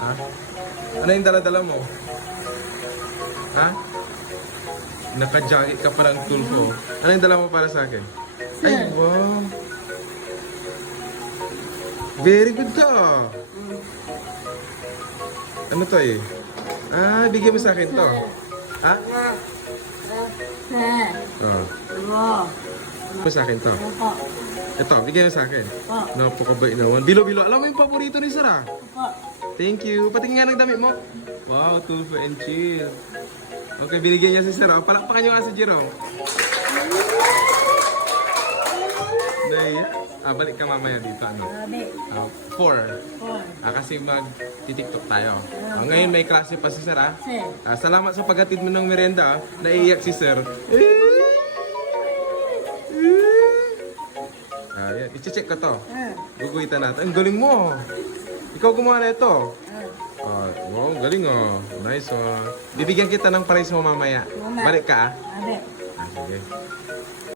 Ha? Ano yung dala-dala mo? Ha? Naka-jacket ka palang Tulfo. Ano yung dala mo para sa akin? Ay, wow. Very good to. Ano to eh? Ah, bigyan mo sa akin to. Ha? Oh. Bigyan mo sa akin to. Ito, bigyan mo sa akin. Napakabait naman. Bilo-bilo. Alam mo yung paborito ni Sarah? Thank you. Patingin nga ng damit mo. Wow, Tulfo and Chill. Okay, binigyan niya si Sarah. Palakpakan niyo nga si Jerome. Naya. Balik ka mamaya dito. Ano? 4. Kasi mag-tiktok tayo. Ngayon may klase pa si Sarah. Salamat sa paghatid mo ng merienda. Naiiyak si Sir. Ayan. I-check ko to. Guguhitan natin. Ang galing mo. Ikaw gumawa na ito. Wow, galing oh. Nice oh. Bibigyan kita ng prize mo mamaya. Balik ka ah. Sige.